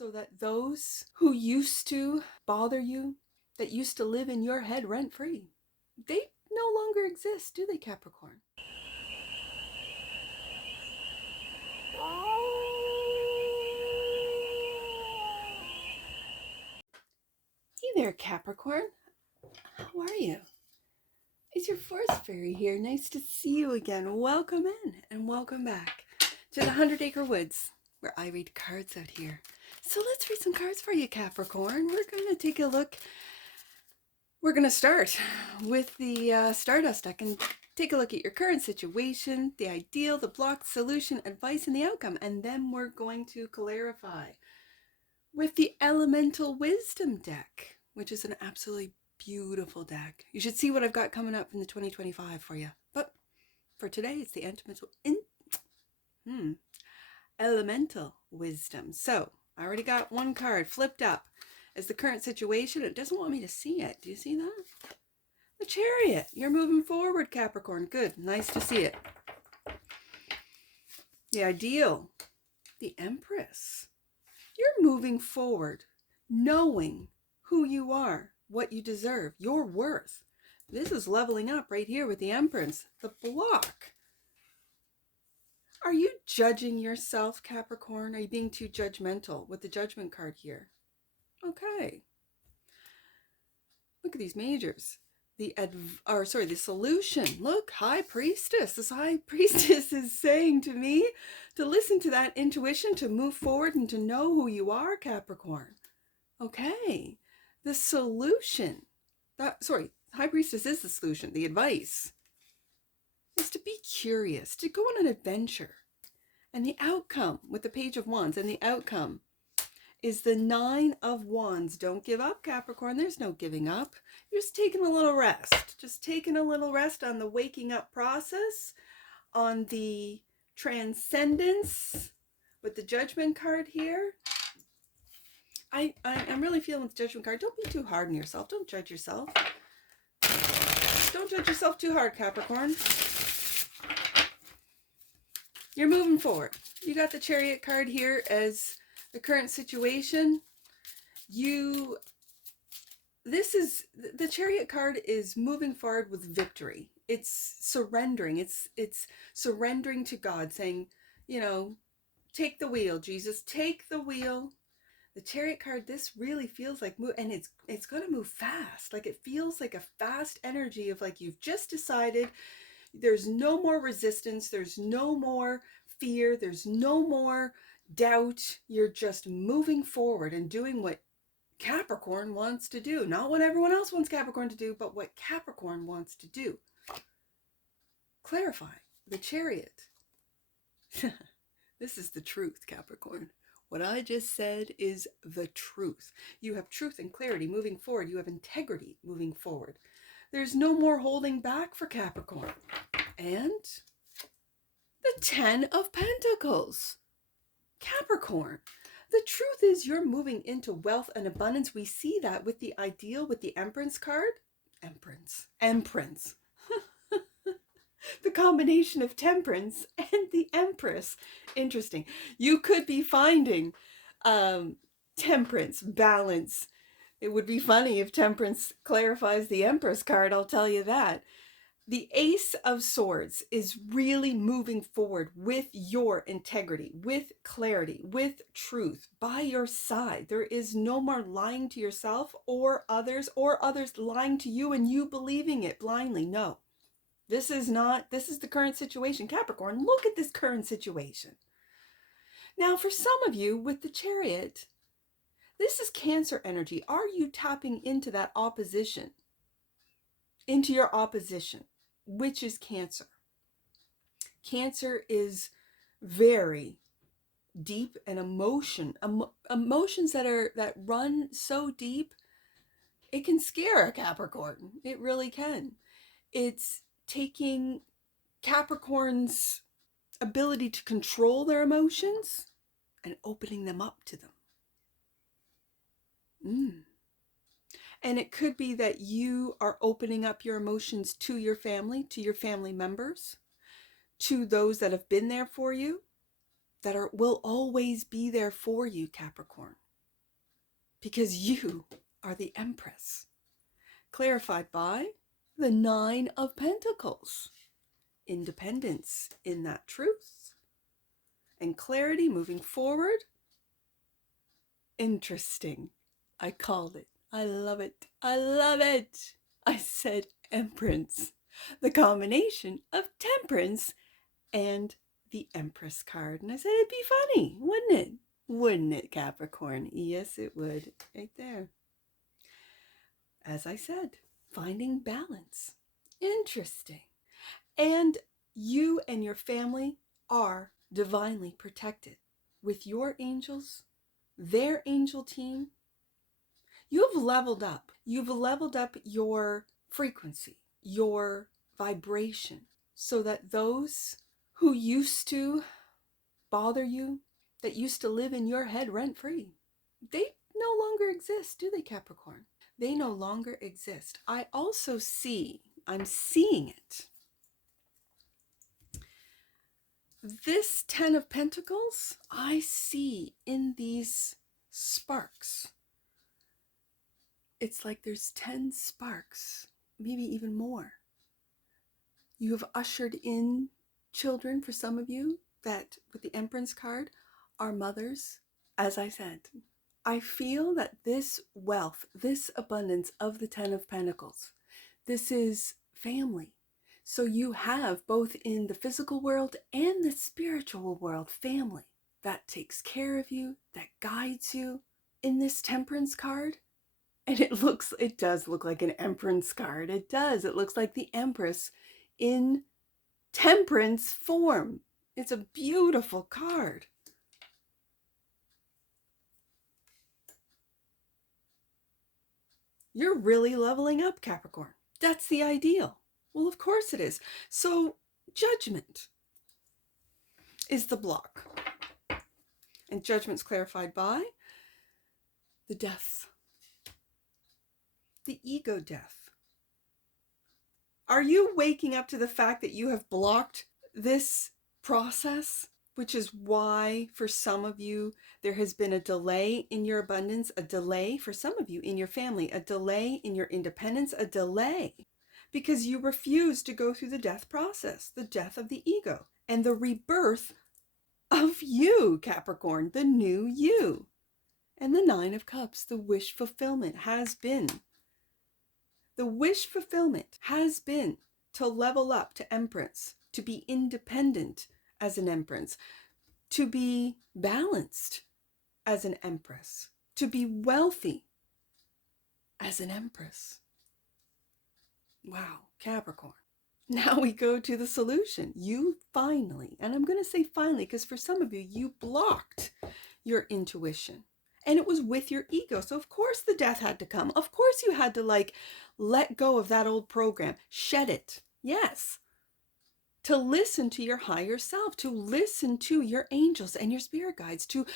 so that those who used to bother you, that used to live in your head rent-free, they no longer exist, do they, Capricorn? Hey there, Capricorn. How are you? It's your forest fairy here. Nice to see you again. Welcome in and welcome back to the 100-Acre Woods, where I read cards out here. So let's read some cards for you, Capricorn. We're going to take a look. We're going to start with the Stardust deck and take a look at your current situation, the ideal, the block, solution, advice, and the outcome. And then we're going to clarify with the Elemental Wisdom deck, which is an absolutely beautiful deck. You should see what I've got coming up in the 2025 for you. But for today, it's the Elemental Wisdom. So I already got one card flipped up as the current situation. It doesn't want me to see it. Do you see that? The Chariot. You're moving forward, Capricorn. Good. Nice to see it. The Ideal. The Empress. You're moving forward, knowing who you are, what you deserve, your worth. This is leveling up right here with the Empress. The Block. Are you judging yourself, Capricorn? Are you being too judgmental with the Judgment card here? Okay. Look at these majors. The solution. Look, High Priestess. This High Priestess is saying to me to listen to that intuition, to move forward and to know who you are, Capricorn. Okay. The solution. High Priestess is the solution. The advice is to be curious, to go on an adventure. And the outcome with the Page of Wands, and the outcome is the Nine of Wands. Don't give up, Capricorn. There's no giving up. You're just taking a little rest. Just taking a little rest on the waking up process, on the transcendence with the Judgment card here. I'm really feeling with the Judgment card. Don't be too hard on yourself. Don't judge yourself. Don't judge yourself too hard, Capricorn. You're moving forward. You got the Chariot card here as the current situation. The Chariot card is moving forward with victory. It's surrendering. It's surrendering to God, saying, take the wheel, Jesus, take the wheel. The Chariot card, this really feels like move, and it's going to move fast. Like, it feels like a fast energy of like you've just decided. There's no more resistance. There's no more fear. There's no more doubt. You're just moving forward and doing what Capricorn wants to do. Not what everyone else wants Capricorn to do, but what Capricorn wants to do. Clarify. The Chariot. This is the truth, Capricorn. What I just said is the truth. You have truth and clarity moving forward. You have integrity moving forward. There's no more holding back for Capricorn. And the Ten of Pentacles. Capricorn. The truth is you're moving into wealth and abundance. We see that with the Ideal, with the Empress card. Empress. The combination of Temperance and the Empress. Interesting. You could be finding temperance, balance. It would be funny if Temperance clarifies the Empress card, I'll tell you that. The Ace of Swords is really moving forward with your integrity, with clarity, with truth by your side. There is no more lying to yourself or others lying to you and you believing it blindly. No, this is the current situation. Capricorn, look at this current situation. Now, for some of you with the Chariot, this is Cancer energy. Are you tapping into that opposition? Into your opposition, which is Cancer. Cancer is very deep and emotions that run so deep, it can scare a Capricorn. It really can. It's taking Capricorn's ability to control their emotions and opening them up to them. And it could be that you are opening up your emotions to your family members, to those that have been there for you, that will always be there for you, Capricorn. because you are the Empress. Clarified by the Nine of Pentacles. Independence in that truth and clarity moving forward. Interesting. I called it. I love it. I love it. I said Empress. The combination of Temperance and the Empress card. And I said it'd be funny, wouldn't it? Wouldn't it, Capricorn? Yes, it would. Right there. As I said, finding balance. Interesting. And you and your family are divinely protected with your angels, their angel team. You've leveled up. You've leveled up your frequency, your vibration, so that those who used to bother you, that used to live in your head rent-free, they no longer exist, do they, Capricorn? They no longer exist. I also see, I'm seeing it. This 10 of Pentacles, I see in these sparks. It's like there's 10 sparks, maybe even more. You have ushered in children for some of you that with the Empress card are mothers. As I said, I feel that this wealth, this abundance of the 10 of Pentacles, this is family. So you have both in the physical world and the spiritual world family that takes care of you, that guides you. In this Temperance card, and it does look like an Empress card. It does. It looks like the Empress in Temperance form. It's a beautiful card. You're really leveling up, Capricorn. That's the ideal. Well, of course it is. So, Judgment is the block. And Judgment's clarified by the Death. The ego death. Are you waking up to the fact that you have blocked this process? Which is why for some of you, there has been a delay in your abundance, a delay for some of you in your family, a delay in your independence, a delay because you refuse to go through the death process, the death of the ego and the rebirth of you, Capricorn, the new you. And the Nine of Cups, the wish fulfillment has been. The wish fulfillment has been to level up to Empress, to be independent as an Empress, to be balanced as an Empress, to be wealthy as an Empress. Wow, Capricorn. Now we go to the solution. You finally, and I'm going to say finally, because for some of you, you blocked your intuition. And it was with your ego. So of course the death had to come. Of course you had to let go of that old program. Shed it. Yes. To listen to your higher self, to listen to your angels and your spirit guides, to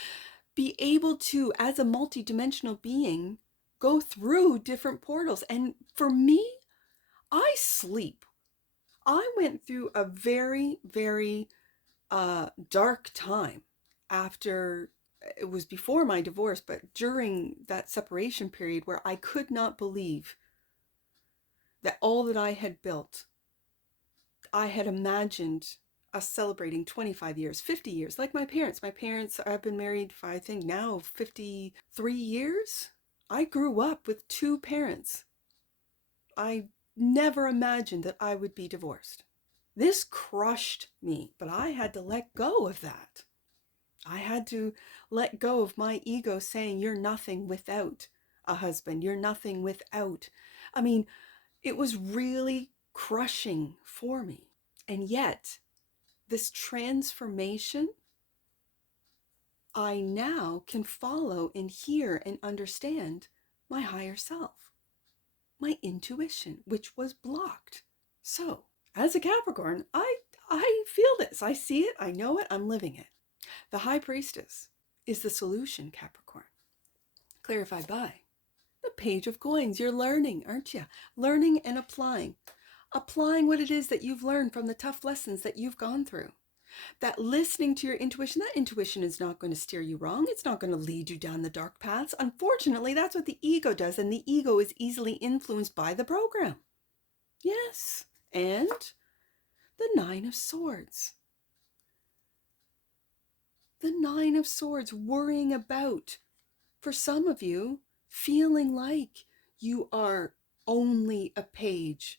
be able to, as a multidimensional being, go through different portals. And for me, I sleep. I went through a very, very dark time after, it was before my divorce, but during that separation period where I could not believe that all that I had built, I had imagined us celebrating 25 years, 50 years, like my parents. My parents, I've been married for, I think now 53 years. I grew up with two parents. I never imagined that I would be divorced. This crushed me, but I had to let go of that. I had to let go of my ego saying, you're nothing without a husband. You're nothing without. I mean, it was really crushing for me. And yet, this transformation, I now can follow and hear and understand my higher self, my intuition, which was blocked. So, as a Capricorn, I feel this. I see it. I know it. I'm living it. The High Priestess is the solution, Capricorn. Clarified by the Page of Coins. You're learning, aren't you? Learning and applying. Applying what it is that you've learned from the tough lessons that you've gone through. That listening to your intuition, that intuition is not going to steer you wrong. It's not going to lead you down the dark paths. Unfortunately, that's what the ego does, and the ego is easily influenced by the program. Yes. And the Nine of Swords. The Nine of Swords, worrying about, for some of you, feeling like you are only a page.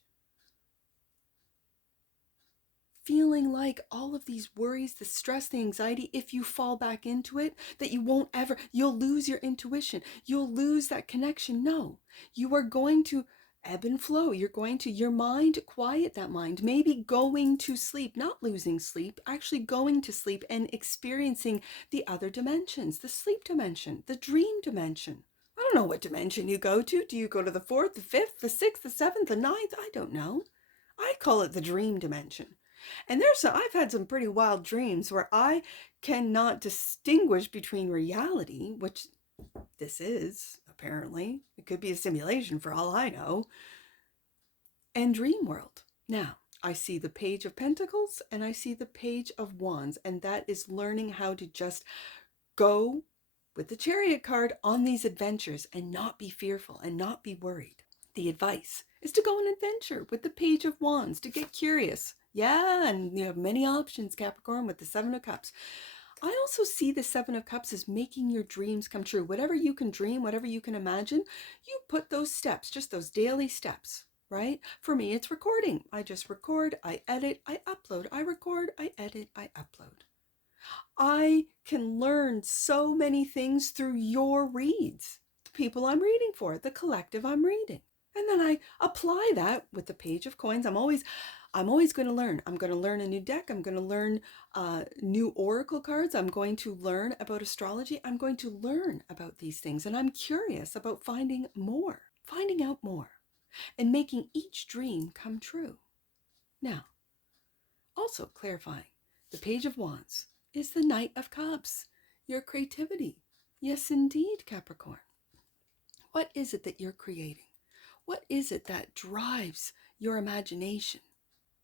Feeling like all of these worries, the stress, the anxiety, if you fall back into it, that you won't ever, you'll lose your intuition. You'll lose that connection. No, you are going to ebb and flow. You're going to, your mind, quiet that mind. Maybe going to sleep, not losing sleep, actually going to sleep and experiencing the other dimensions, the sleep dimension, the dream dimension. I don't know what dimension you go to. Do you go to the 4th, the 5th, the 6th, the 7th, the 9th? I don't know. I call it the dream dimension. And I've had some pretty wild dreams where I cannot distinguish between reality, which this is, apparently. It could be a simulation for all I know, and dream world. Now, I see the Page of Pentacles and I see the Page of Wands, and that is learning how to just go with the Chariot card on these adventures and not be fearful and not be worried. The advice is to go on an adventure with the Page of Wands, to get curious. Yeah, and you have many options, Capricorn, with the Seven of Cups. I also see the Seven of Cups as making your dreams come true. Whatever you can dream, whatever you can imagine, you put those steps, just those daily steps, right? For me, it's recording. I just record, I edit, I upload. I record, I edit, I upload. I can learn so many things through your reads, the people I'm reading for, the collective I'm reading. And then I apply that with the Page of Coins. I'm always going to learn. I'm going to learn a new deck. I'm going to learn new oracle cards. I'm going to learn about astrology. I'm going to learn about these things. And I'm curious about finding out more, and making each dream come true. Now, also clarifying, the Page of Wands is the Knight of Cups, your creativity. Yes, indeed, Capricorn. What is it that you're creating? What is it that drives your imagination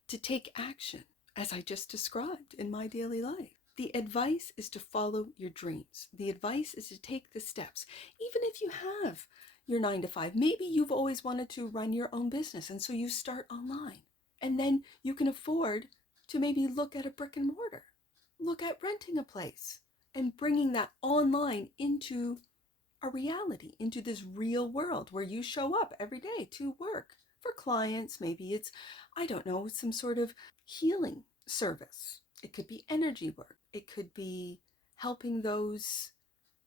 to take action, as I just described in my daily life? The advice is to follow your dreams. The advice is to take the steps. Even if you have your 9 to 5, maybe you've always wanted to run your own business, and so you start online. And then you can afford to maybe look at a brick and mortar, look at renting a place, and bringing that online into a reality, into this real world where you show up every day to work for clients. Maybe it's, I don't know, some sort of healing service. It could be energy work. It could be helping those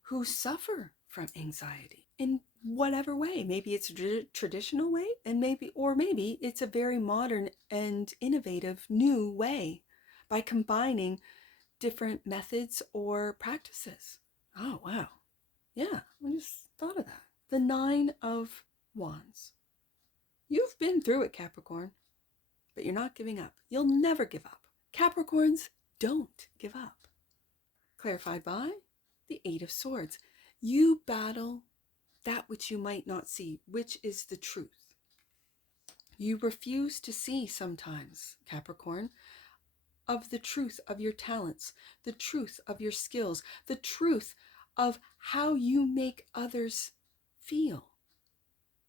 who suffer from anxiety in whatever way. Maybe it's a traditional way, and maybe it's a very modern and innovative new way by combining different methods or practices. Oh, wow. Yeah, I just thought of that. The Nine of Wands. You've been through it, Capricorn, but you're not giving up. You'll never give up. Capricorns don't give up. Clarified by the Eight of Swords. You battle that which you might not see, which is the truth. You refuse to see sometimes, Capricorn, of the truth of your talents, the truth of your skills, the truth of how you make others feel.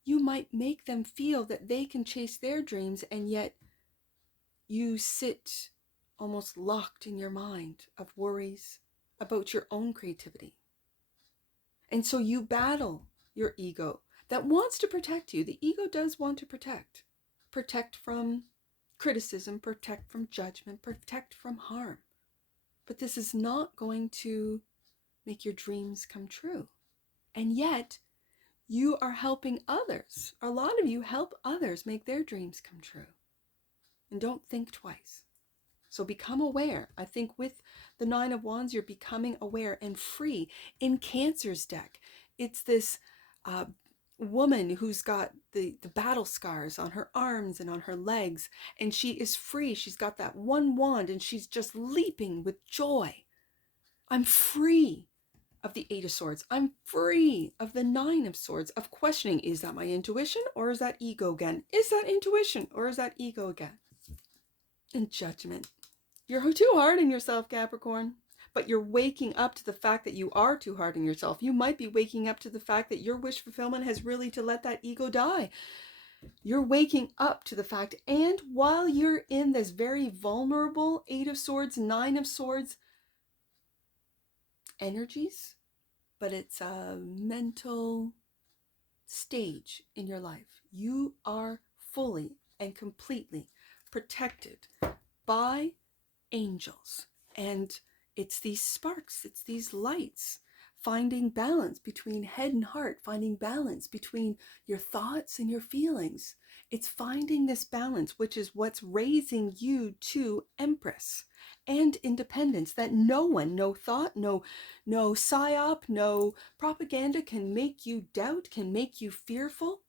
You might make them feel that they can chase their dreams, and yet you sit almost locked in your mind of worries about your own creativity. And so you battle your ego that wants to protect you. The ego does want to protect from criticism, protect from judgment, protect from harm. But this is not going to make your dreams come true. And yet, you are helping others. A lot of you help others make their dreams come true. And don't think twice. So become aware. I think with the Nine of Wands, you're becoming aware and free. In Cancer's deck, it's this woman who's got the battle scars on her arms and on her legs, and she is free. She's got that one wand, and she's just leaping with joy. I'm free of the Eight of Swords. I'm free of the Nine of Swords, of questioning, is that my intuition or is that ego again? Is that intuition or is that ego again? And judgment. You're too hard on yourself, Capricorn. But you're waking up to the fact that you are too hard on yourself. You might be waking up to the fact that your wish fulfillment has really to let that ego die. You're waking up to the fact, and while you're in this very vulnerable 8 of Swords, 9 of Swords energies, but it's a mental stage in your life. You are fully and completely protected by angels. And it's these sparks, it's these lights, finding balance between head and heart, finding balance between your thoughts and your feelings. It's finding this balance, which is what's raising you to Empress and independence, that no one, no thought, no psyop, no propaganda can make you doubt, can make you fearful.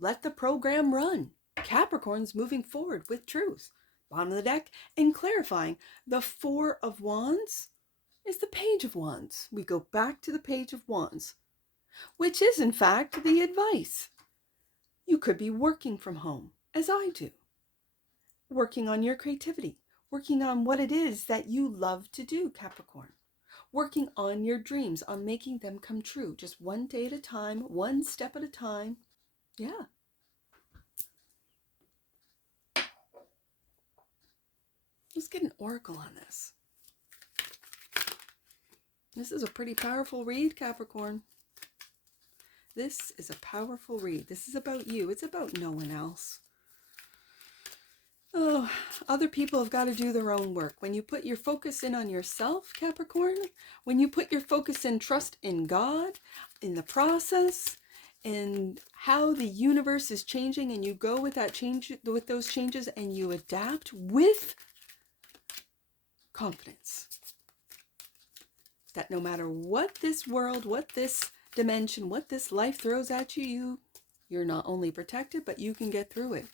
Let the program run. Capricorn's moving forward with truth. Bottom of the deck, and clarifying, the 4 of Wands is the Page of Wands. We go back to the Page of Wands, which is in fact the advice. You could be working from home, as I do, working on your creativity, working on what it is that you love to do, Capricorn, working on your dreams, on making them come true, just one day at a time, one step at a time. Yeah. Let's get an oracle on this. This is a pretty powerful read, Capricorn. This is a powerful read. This is about you. It's about no one else. Oh, other people have got to do their own work. When you put your focus in on yourself, Capricorn, when you put your focus in trust in God, in the process, and how the universe is changing, and you go with that change, with those changes, and you adapt with confidence. That no matter what this world, what this dimension, what this life throws at you, you're not only protected, but you can get through it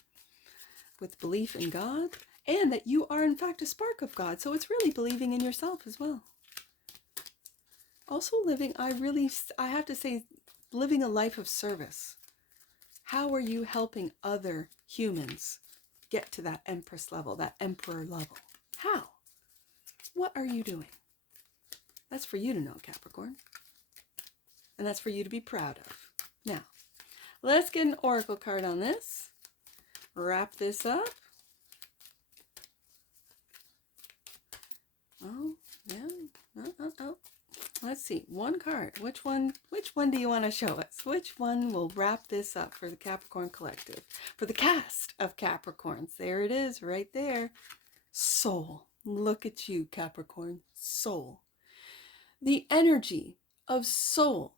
with belief in God, and that you are in fact a spark of God. So it's really believing in yourself as well. Also living, I have to say, living a life of service. How are you helping other humans get to that Empress level, that Emperor level? How? What are you doing? That's for you to know, Capricorn. And that's for you to be proud of. Now, let's get an oracle card on this. Wrap this up. Oh, yeah. Oh. Let's see. One card. Which one do you want to show us? Which one will wrap this up for the Capricorn Collective? For the cast of Capricorns. There it is, right there. Soul. Look at you, Capricorn. Soul. The energy of soul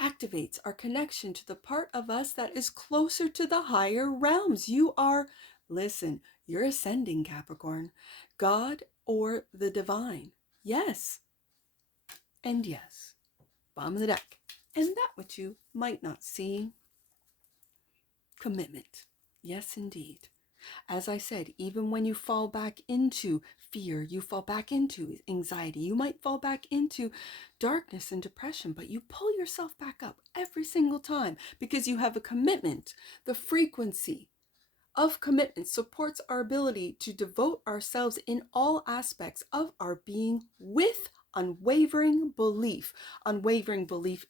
activates our connection to the part of us that is closer to the higher realms. You are, listen, you're ascending, Capricorn. God or the divine. Yes. And yes. Bottom of the deck. And that which you might not see. Commitment. Yes, indeed. As I said, even when you fall back into fear, you fall back into anxiety, you might fall back into darkness and depression, but you pull yourself back up every single time because you have a commitment. The frequency of commitment supports our ability to devote ourselves in all aspects of our being with unwavering belief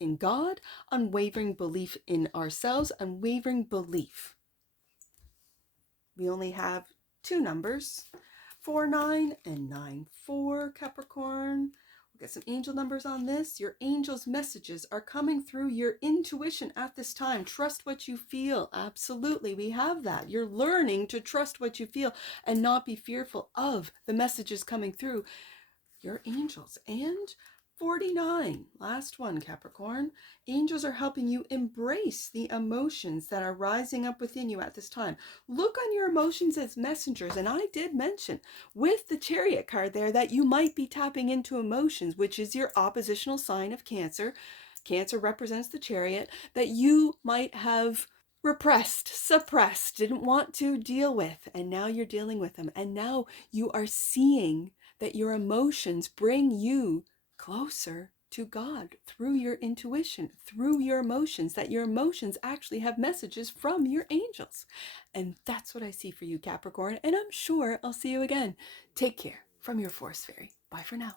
in God, unwavering belief in ourselves, unwavering belief. We only have 2 numbers, 4-9 and 9-4, Capricorn. We'll get some angel numbers on this. Your angels' messages are coming through your intuition at this time. Trust what you feel. Absolutely, we have that. You're learning to trust what you feel and not be fearful of the messages coming through your angels. And 49, last one, Capricorn. Angels are helping you embrace the emotions that are rising up within you at this time. Look on your emotions as messengers. And I did mention with the Chariot card there that you might be tapping into emotions, which is your oppositional sign of Cancer. Cancer represents the Chariot, that you might have repressed, suppressed, didn't want to deal with, and now you're dealing with them. And now you are seeing that your emotions bring you closer to God through your intuition, through your emotions, that your emotions actually have messages from your angels. And that's what I see for you, Capricorn. And I'm sure I'll see you again. Take care. from your Force Fairy. Bye for now.